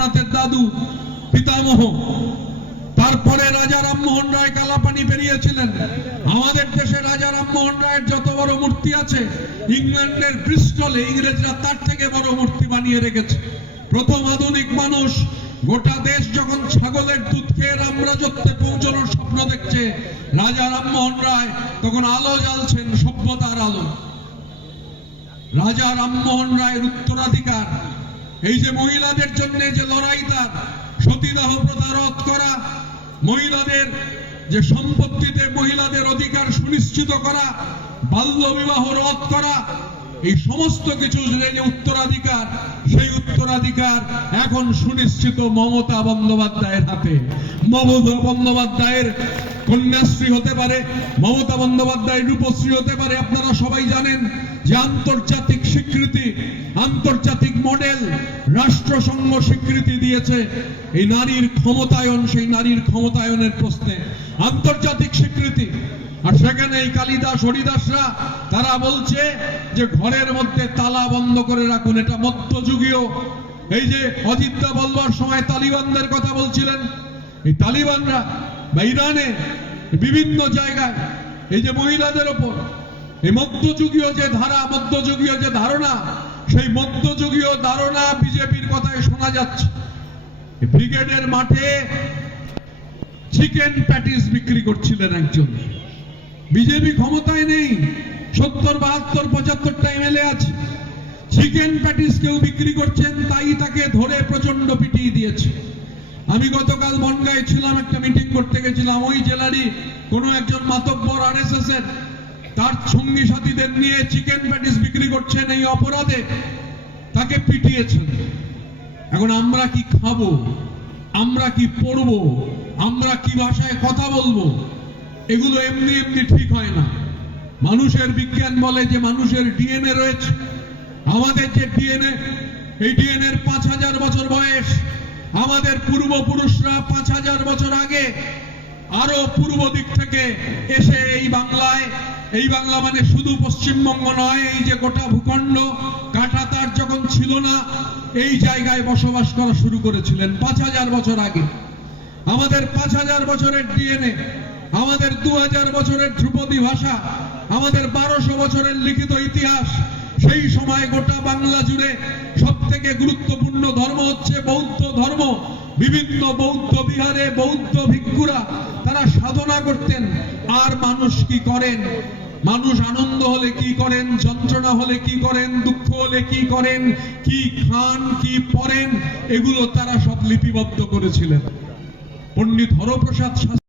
রবীন্দ্রনাথের দাদু পিতামহ, তারপরে রাজা রামমোহন রায় কালাপানি বেরিয়েছিলেন। আমাদের দেশে রাজা রামমোহন রায়ের যত বড় মূর্তি আছে, ইংল্যান্ডের ব্রিস্টলে ইংরেজরা তার থেকে বড় মূর্তি বানিয়ে রেখেছে। প্রথম আধুনিক মানুষ গোটা দেশ যখন ছাগলের দুধ খেয়ে রামরাজত্বে পৌঁছানোর স্বপ্ন দেখছে, রাজা রামমোহন রায় তখন আলো জ্বালছেন, সভ্যতার আলো। রাজা রামমোহন রায়ের উত্তরাধিকার, এই যে মহিলাদের জন্য যে লড়াই, তার সতীদাহ প্রথা রোধ করা, মহিলাদের যে সম্পত্তিতে মহিলাদের অধিকার সুনিশ্চিত করা, বাল্য বিবাহ রোধ করা, এই সমস্ত কিছু যে উত্তরাধিকার, সেই উত্তরাধিকার এখন সুনিশ্চিত মমতা বন্দ্যোপাধ্যায়ের হাতে। মমতা বন্দ্যোপাধ্যায়ের কন্যাশ্রী হতে পারে, মমতা বন্দ্যোপাধ্যায়ের রূপশ্রী হতে পারে। আপনারা সবাই জানেন যে আন্তর্জাতিক স্বীকৃতি, আন্তর্জাতিক মডেল রাষ্ট্রসংঘ স্বীকৃতি দিয়েছে এই নারীর ক্ষমতায়ন, সেই নারীর ক্ষমতায়নের প্রশ্নে আন্তর্জাতিক স্বীকৃতি। আর সেখানে এই কালিদাস হরিদাসরা তারা বলছে যে ঘরের মধ্যে তালা বন্ধ করে রাখুন, এটা মধ্যযুগীয়। এই যে অজিত বলবার সময় তালিবানদের কথা বলছিলেন, এই তালিবানরা বা ইরানে বিভিন্ন জায়গায় এই যে মহিলাদের ওপর এই মধ্যযুগীয় যে ধারা, মধ্যযুগীয় যে ধারণা, সেই মধ্যযুগীয় ধারণা বিজেপির কথায় শোনা যাচ্ছে। ব্রিগেডের মাঠে চিকেন প্যাটিস বিক্রি করছিলেন একজন। বিজেপি ক্ষমতায় নেই, 70, 72, 75টা এমএলএ আছে, চিকেন প্যাটিস কেউ বিক্রি করছেন, তাই তাকে ধরে প্রচন্ড পিটিয়ে দিয়েছে। আমি গতকাল বনগাঁয় ছিলাম, একটা মিটিং করতে গেছিলাম। ওই জেলারই কোন একজন মাতব্বর আরএসএস এর তার সঙ্গী সাথীদের নিয়ে চিকেন প্যাটিস বিক্রি করছেন, এই অপরাধে তাকে পিটিয়েছেন। এখন আমরা কি খাবো, আমরা কি পড়বো, আমরা কি ভাষায় কথা বলবো, এগুলো এমনি এমনি ঠিক হয় না। মানুষের বিজ্ঞান বলে যে মানুষের ডিএনএ রয়েছে। আমাদের যে ডিএনএ, এই ডিএনএর 5000 বছর বয়স। আমাদের পূর্বপুরুষরা 5000 বছর আগে আরো পূর্ব দিক থেকে এসে এই বাংলায়, এই বাংলা মানে শুধু পশ্চিমবঙ্গ নয়, এই যে গোটা ভূখণ্ড কাঁটা তার যখন ছিল না, এই জায়গায় বসবাস করা শুরু করেছিলেন 5000 বছর আগে। আমাদের 5000 বছরের ডিএনএ, আমাদের 2000 বছরের ধ্রুপদী ভাষা, আমাদের 1200 বছরের লিখিত ইতিহাস। সেই সময় গোটা বাংলা জুড়ে সব থেকে গুরুত্বপূর্ণ ধর্ম হচ্ছে বৌদ্ধ ধর্ম। বিভিন্ন বৌদ্ধ বিহারে বৌদ্ধ ভিক্ষুরা তারা সাধনা করতেন। আর মানুষ কি করেন, মানুষ আনন্দ হলে কি করেন, যন্ত্রণা হলে কি করেন, দুঃখ হলে কি করেন, কি খান, কি পরেন, এগুলো তারা সব লিপিবদ্ধ করেছিলেন। পণ্ডিত হরপ্রসাদ